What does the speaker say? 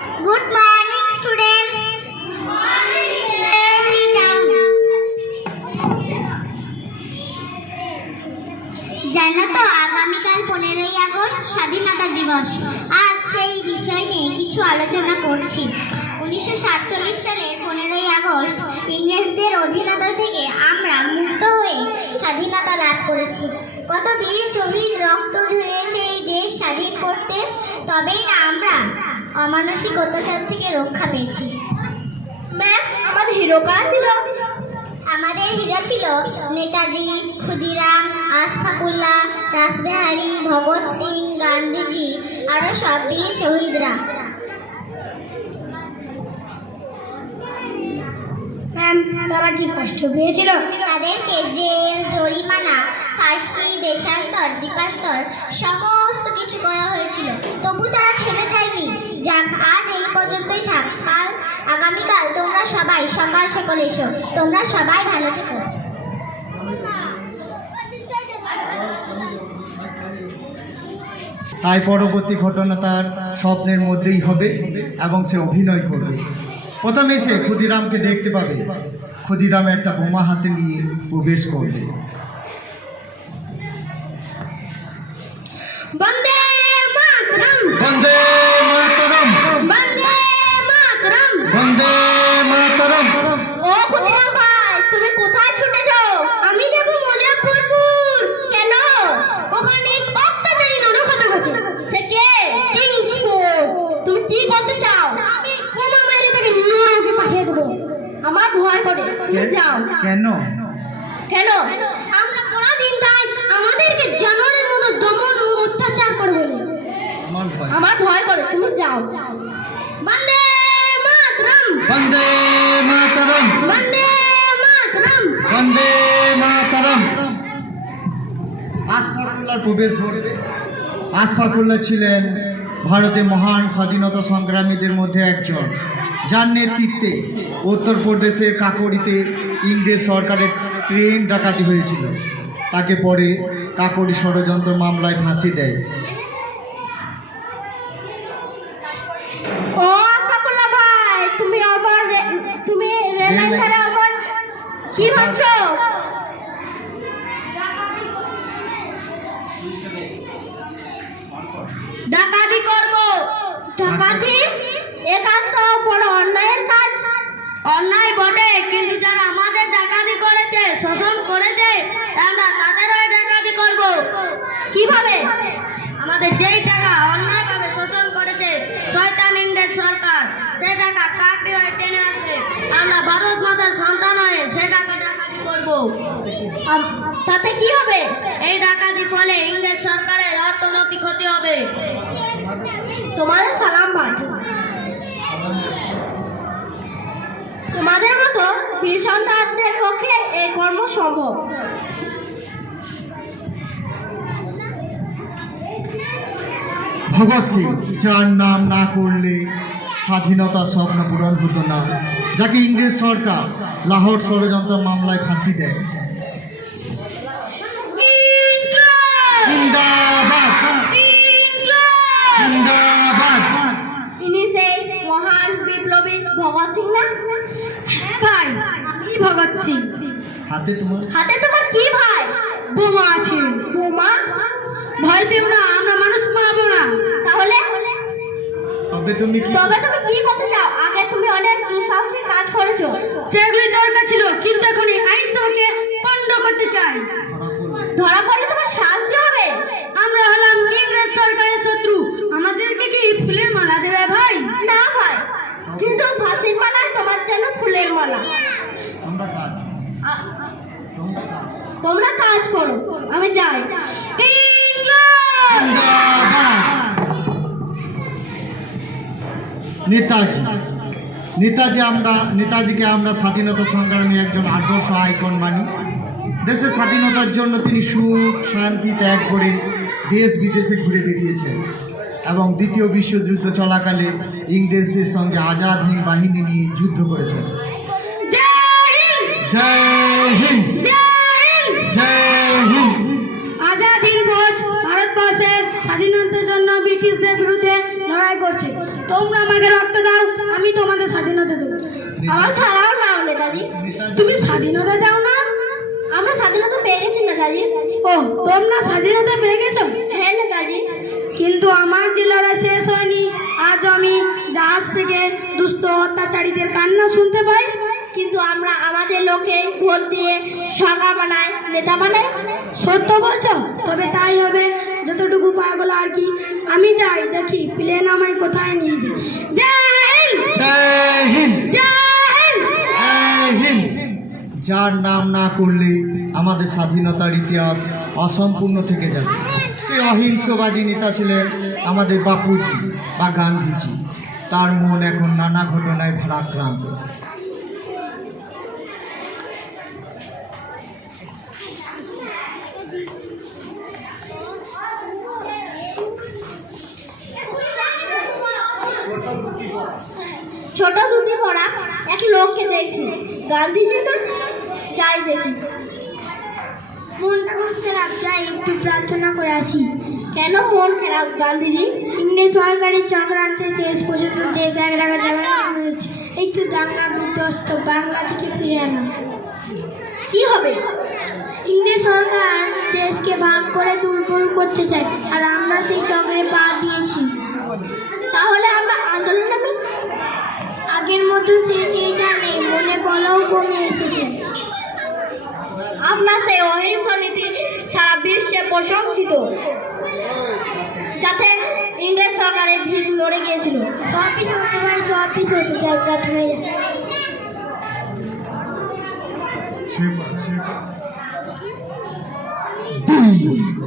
Good morning, students. Good morning. Sit down. জানো তো আগামীকাল 15ই আগস্ট স্বাধীনতা দিবস। আজ সেই বিষয় নিয়ে কিছু আলোচনা করছি। 1947 সালের 15ই আগস্ট ইংরেজদের অধীনতা থেকে আমরা মুক্ত হয়ে স্বাধীনতা লাভ করেছি। কত বীর শহীদ রক্ত ঝরিয়েছে এই দেশ স্বাধীন করতে, তবেই না আমরা অমানসিক অত্যাচার থেকে রক্ষা পেয়েছি। ম্যাম, আমাদের হিরো কারা ছিল? আমাদের হিরো ছিল নেতাজি, ক্ষুদিরাম, আশফাকুল্লাহ, রাসবিহারী, ভগৎ সিং, গান্ধীজি, আরো সব বীর শহীদরা। ম্যাম, তারা কি কষ্ট পেয়েছিল? তাদেরকে জেল, জরিমানা, ফাঁসি, দেশান্তর, দ্বীপান্তর সমস্ত কিছু করা হয়েছিল, তবু তারা থেমে যায়নি। যাক, আজ এই পর্যন্তই থাক। আগামীকাল তোমরা সবাই সকাল সকাল এসো। তোমরা সবাই ভালো থেকো। তাই পরবর্তী ঘটনা তার স্বপ্নের মধ্যেই হবে এবং সে অভিনয় করবে। প্রথমে সে ক্ষুদিরামকে দেখতে পাবে। ক্ষুদিরাম একটা বোমা হাতে নিয়ে প্রবেশ করবে। বন্দে মাতরম, বন্দে মাতরম, বন্দে মাতরম। বন্দে মাতরম। ও ক্ষুদিরাম ভাই, তুমি কোথায় ছুটেছো? আমি যাব মুজফ্ফরপুর। কেন? ওখানে অত্যাচারী নরহত্যা হচ্ছে। সে কে? কিংসফোর্ড। তুমি কি করতে চাও? আমি বোমা মেরে তাকে নরকে পাঠিয়ে দেবো। আমার ভয় করে। তুমি যাও। কেন? কেন? আমরা কোনদিন তাই আমাদেরকে জানোয়ারের মতো দমন ও অত্যাচার করে বলে। আমার ভয় করে। তুমি যাও। বন্দে মাতরম, বন্দে মাতরম, বন্দে মাতরম। বন্দে মাতরম। আশফাকুল্লাহর প্রবেশ ঘটবে। আশফাকুল্লাহ ছিলেন ভারতের মহান স্বাধীনতা সংগ্রামীদের মধ্যে একজন, যার নেতৃত্বে উত্তরপ্রদেশের কাকরিতে ইংরেজ সরকারের ট্রেন ডাকাতি হয়েছিল। তাকে পরে কাকরি ষড়যন্ত্র মামলায় ফাঁসি দেয়। ও আশফাকুল্লাহ ভাই, তুমি রেল লাইন ধারে আমার কি ভাবছো? ডাকাতি করব। ডাকাতি? এ কাজ তো বড় অন্যায়ের কাজ। অন্যায় বটে, কিন্তু যারা আমাদের ডাকাতি করেছে, শোষণ করেছে, আমরা তাদের হয়ে ডাকাতি করব। কিভাবে? আমাদের যেই টাকা অন্যায়ভাবে শোষণ করেছে শয়তান ইংরেজ সরকার, সে টাকা কাকড়ি হয়ে টেনে আসবে। আমরা ভারত মাতার সন্তান হয়ে সে টাকা ডাকাতি করব। তাতে কি হবে? এই ডাকাতি ফলে ইংরেজ সরকারের অর্থনৈতিক ক্ষতি হবে। তোমাদের সালাম ভাই। তোমাদের মতো বীর সন্তানদের পক্ষে এই কর্ম সম্ভব। ভগৎ সিং, যার নাম না করলে স্বাধীনতার স্বপ্ন পূরণ হতো না, যাকে ইংরেজ সরকার লাহোর ষড়যন্ত্র মামলায় ফাঁসি দেয়। জিন্দাবাদ, জিন্দাবাদ। ইনি সেই মহান বিপ্লবী ভগৎ সিং না? ভাই, আমি ভগৎ সিং। হাতে তোমার কি ভাই? বোমা আছে। বোমা? ভয় পেও না, আমরা মানুষ মারবো না। তাহলে তবে তুমি কি করতে চাও? আগে তুমি অনেক দুঃসাহসিক কাজ করেছো, সেগুলি দরকার ছিল, কিন্তু এখন আইন সভাকে পণ্ড করতে চাই। ধরা পড়লে তোমার শাস্তি হবে। আমরা হলাম ইংরেজ সরকারের শত্রু, আমাদেরকে কি ফুলের মালা দেবে ভাই? না ভাই, কিন্তু ফাঁসির মালায় তোমার জন্য ফুলের মালা। তোমরা কাজ করো, আমি যাই। নেতাজিকে আমরা স্বাধীনতা সংগ্রামী একজন আদর্শ আইকন মানি। দেশের স্বাধীনতার জন্য তিনি সুখ শান্তি ত্যাগ করে দেশ বিদেশে ঘুরে বেরিয়েছেন এবং দ্বিতীয় বিশ্বযুদ্ধ চলাকালে ইংরেজদের সঙ্গে আজাদ হিন্দ বাহিনী নিয়ে যুদ্ধ করেছেন। জয় হিন্দ, জয় হিন্দ। আজাদ হিন্দ ফৌজ ভারতবর্ষের স্বাধীনতার জন্য ব্রিটিশদের বিরুদ্ধে লড়াই করছে। তোমরা আমাকে রক্ত দাও, আমি তোমাদের স্বাধীনতা দেবো। আমার ছাড়াও নাও নেতাজি। তুমি স্বাধীনতা চাও না? আমরা স্বাধীনতা পেয়ে গেছি নেতাজি। ও, তোমরা স্বাধীনতা পেয়ে গেছো? হ্যাঁ নেতাজি। কিন্তু আমার জেলারা শেষ হয়নি। আজ আমি জাহাজ থেকে দুষ্ট অত্যাচারীদের কান্না শুনতে পাই। কিন্তু আমরা আমাদের লোকে ভোট দিয়ে সরকার বানাই, নেতা বানাই। সত্য বলছো? তবে তাই হবে, যতটুকু পাগল আর কি। আমি যাই দেখি প্লেন আমায় কোথায় নিয়ে যায়। জয় হিন্দ! জয় হিন্দ! জয় হিন্দ! জয় হিন্দ! যার নাম না করলে আমাদের স্বাধীনতার ইতিহাস অসম্পূর্ণ থেকে যাবে। সে অহিংসবাদী নেতা ছিলেন আমাদের বাপুজি বা গান্ধীজি। তার মন এখন নানা ঘটনায় ভারাক্রান্ত। ছোট ধুতি পরা এক লোককে দেখছি। গান্ধীজি তো? যাই দেখি। মনটা খুব খারাপ, যাই একটু প্রার্থনা করে আসি। কেন মন খারাপ গান্ধীজি? ইংরেজ সরকারের চক্রান্তে শেষ পর্যন্ত দেশ এক রাখা যাবে না হচ্ছে। এই তো দাঙ্গা বিধ্বস্ত, বাংলা থেকে ফিরে এলাম। কি হবে? ইংরেজ সরকার দেশকে ভাগ করে দুর্বল করতে চায়, আর আমরা সেই চক্রে পা দিয়েছি। তাহলে আমরা আন্দোলন নামে? আগের মতো সেই চেষ্টা নেই, মনে বলাও কমে এসেছে। আপনার সেই অহিংস নীতি সারা বিশ্বে প্রশংসিত, যাতে ইংরেজ সরকারের ভিড় লড়ে গিয়েছিল। সব কিছু হতে পারে, সব কিছু হতে চাই, প্রার্থনায় Boom!